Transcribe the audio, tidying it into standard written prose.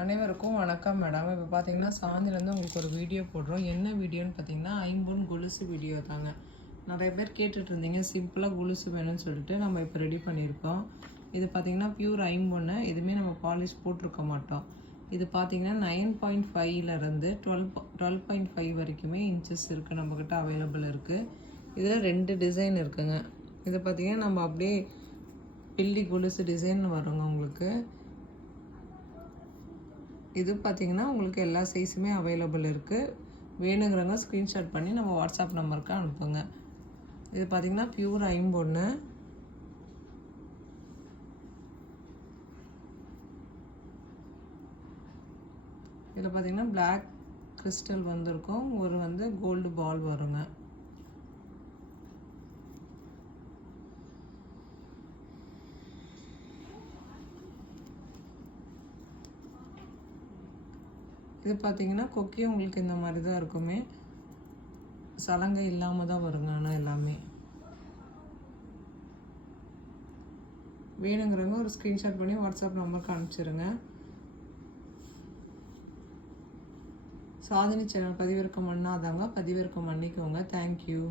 அனைவருக்கும் வணக்கம் மேடம். இப்போ பார்த்தீங்கன்னா சாந்திலேருந்து உங்களுக்கு ஒரு வீடியோ போடுறோம். என்ன வீடியோன்னு பார்த்தீங்கன்னா ஐம்பொன் கொலுசு வீடியோ தாங்க. நிறைய பேர் கேட்டுட்டு இருந்தீங்க சிம்பிளாக கொலுசு வேணும்னு சொல்லிட்டு நம்ம இப்போ ரெடி பண்ணியிருக்கோம். இது பார்த்தீங்கன்னா பியூர் ஐம்பொன்னு, எதுவுமே நம்ம பாலிஷ் போட்டிருக்க மாட்டோம். இது பார்த்தீங்கன்னா 9.5லேருந்து 12.5 வரைக்குமே இன்ச்சஸ் இருக்குது, நம்மக்கிட்ட அவைலபிள் இருக்குது. இதில் 2 டிசைன் இருக்குங்க. இது பார்த்தீங்கன்னா நம்ம அப்படியே பில்லி கொலுசு டிசைன் வருங்க உங்களுக்கு. இது பார்த்திங்கன்னா உங்களுக்கு எல்லா சைஸுமே அவைலபிள் இருக்குது. வேணுங்கிறவங்க ஸ்க்ரீன்ஷாட் பண்ணி நம்ம வாட்ஸ்அப் நம்பருக்கு அனுப்புங்க. இது பார்த்திங்கன்னா பியூர் ஐம்பொன்னு. இதில் பார்த்திங்கன்னா பிளாக் கிறிஸ்டல் வந்திருக்கும், ஒரு கோல்டு பால் வருங்க. இது பார்த்தீங்கன்னா கொக்கி உங்களுக்கு இந்த மாதிரி தான் இருக்குமே, சலங்கை இல்லாமல் தான் வருங்க. ஆனால் எல்லாமே வேணுங்கிறவங்க ஒரு ஸ்க்ரீன்ஷாட் பண்ணி வாட்ஸ்அப் நம்பருக்கு அனுப்பிச்சிருங்க. சாதனை சேனல் பதிவிறக்கம் பண்ணாதாங்க, பதிவிறக்கம் பண்ணிக்கோங்க. தேங்க்யூ.